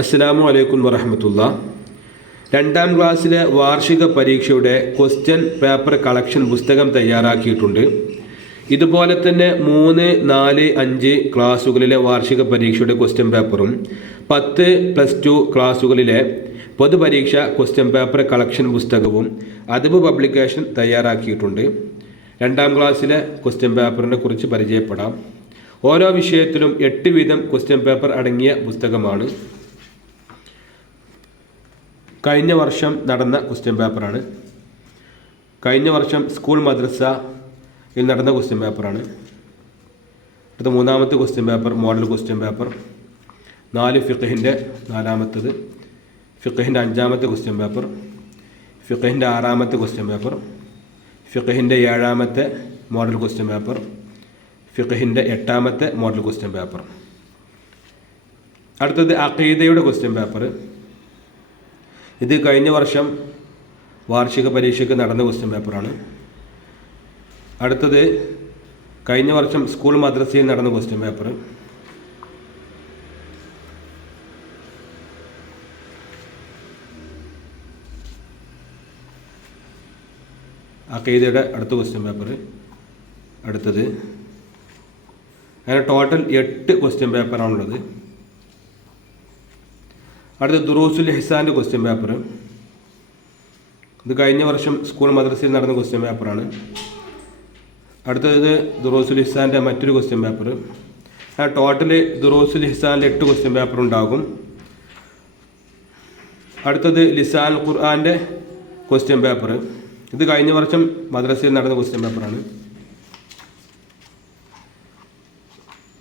അസ്സലാമു അലൈക്കും വറഹ്മത്തുള്ളാഹി. 2ാം ക്ലാസ്സിലെ വാർഷിക പരീക്ഷയുടെ ക്വസ്റ്റ്യൻ പേപ്പർ കളക്ഷൻ പുസ്തകം തയ്യാറാക്കിയിട്ടുണ്ട്. ഇതുപോലെ തന്നെ 3, 4, 5 ക്ലാസ്സുകളിലെ വാർഷിക പരീക്ഷയുടെ ക്വസ്റ്റ്യൻ പേപ്പറും 10 +2 ക്ലാസ്സുകളിലെ പൊതുപരീക്ഷ ക്വസ്റ്റ്യൻ പേപ്പർ കളക്ഷൻ പുസ്തകവും അദബ് പബ്ലിക്കേഷൻ തയ്യാറാക്കിയിട്ടുണ്ട്. 2ാം ക്ലാസ്സിലെ ക്വസ്റ്റ്യൻ പേപ്പറിനെ കുറിച്ച് പരിചയപ്പെടാം. ഓരോ വിഷയത്തിലും 8 വീതം ക്വസ്റ്റ്യൻ പേപ്പർ അടങ്ങിയ പുസ്തകമാണ്. കഴിഞ്ഞ വർഷം നടന്ന ക്വസ്റ്റ്യൻ പേപ്പറാണ്. കഴിഞ്ഞ വർഷം സ്കൂൾ മദ്രസയിൽ നടന്ന ക്വസ്റ്റ്യൻ പേപ്പറാണ്. അടുത്ത 3ാമത്തെ question paper model question paper. 4 ഫിഖഹിൻ്റെ 4ാമത്തേത്, ഫിഖഹിൻ്റെ 5ാമത്തെ ക്വസ്റ്റ്യൻ പേപ്പർ, ഫിഖഹിൻ്റെ 6ാമത്തെ ക്വസ്റ്റ്യൻ പേപ്പർ, ഫിഖഹിൻ്റെ 7ാമത്തെ മോഡൽ ക്വസ്റ്റ്യൻ പേപ്പർ, ഫിഖഹിൻ്റെ 8ാമത്തെ മോഡൽ ക്വസ്റ്റ്യൻ പേപ്പർ. അടുത്തത് അഖീദയുടെ ക്വസ്റ്റ്യൻ പേപ്പർ. ഇത് കഴിഞ്ഞ വർഷം വാർഷിക പരീക്ഷയ്ക്ക് നടന്ന ക്വസ്റ്റ്യൻ പേപ്പറാണ്. അടുത്തത് കഴിഞ്ഞ വർഷം സ്കൂൾ മദ്രസയിൽ നടന്ന ക്വസ്റ്റ്യൻ പേപ്പർ. അഖീദയുടെ അടുത്ത ക്വസ്റ്റ്യൻ പേപ്പർ. അടുത്തത് അങ്ങനെ ടോട്ടൽ 8 ക്വസ്റ്റ്യൻ പേപ്പറാണുള്ളത്. അടുത്ത ദുറൂസുൽ ഇഹ്സാൻ്റെ ക്വസ്റ്റ്യൻ പേപ്പർ. ഇത് കഴിഞ്ഞ വർഷം സ്കൂൾ മദ്രസയിൽ നടന്ന ക്വസ്റ്റ്യൻ പേപ്പറാണ്. അടുത്തത് ദുറൂസുൽ ഇഹ്സാൻ്റെ മറ്റൊരു ക്വസ്റ്റ്യൻ പേപ്പർ. ടോട്ടൽ ദുറൂസുൽ ഇഹ്സാനിൽ 8 ക്വസ്റ്റ്യൻ പേപ്പർ ഉണ്ടാകും. അടുത്തത് ലിസാൻ ഖുർആൻ്റെ ക്വസ്റ്റ്യൻ പേപ്പർ. ഇത് കഴിഞ്ഞ വർഷം മദ്രസയിൽ നടന്ന ക്വസ്റ്റ്യൻ പേപ്പറാണ്.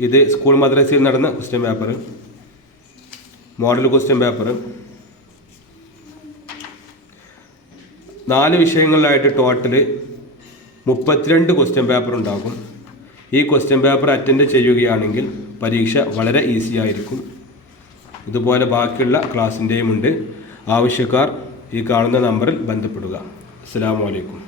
ഇത് സ്കൂൾ മദ്രസയിൽ നടന്ന question paper, model question paper. 4 വിഷയങ്ങളിലായിട്ട് ടോട്ടൽ 32 ക്വസ്റ്റ്യൻ പേപ്പർ ഉണ്ടാകും. ഈ ക്വസ്റ്റ്യൻ പേപ്പർ അറ്റൻഡ് ചെയ്യുകയാണെങ്കിൽ പരീക്ഷ വളരെ ഈസി ആയിരിക്കും. ഇതുപോലെ ബാക്കിയുള്ള ക്ലാസ്സിൻ്റെയും ഉണ്ട്. ആവശ്യക്കാർ ഈ കാണുന്ന നമ്പറിൽ ബന്ധപ്പെടുക. അസ്സലാമു അലൈക്കും.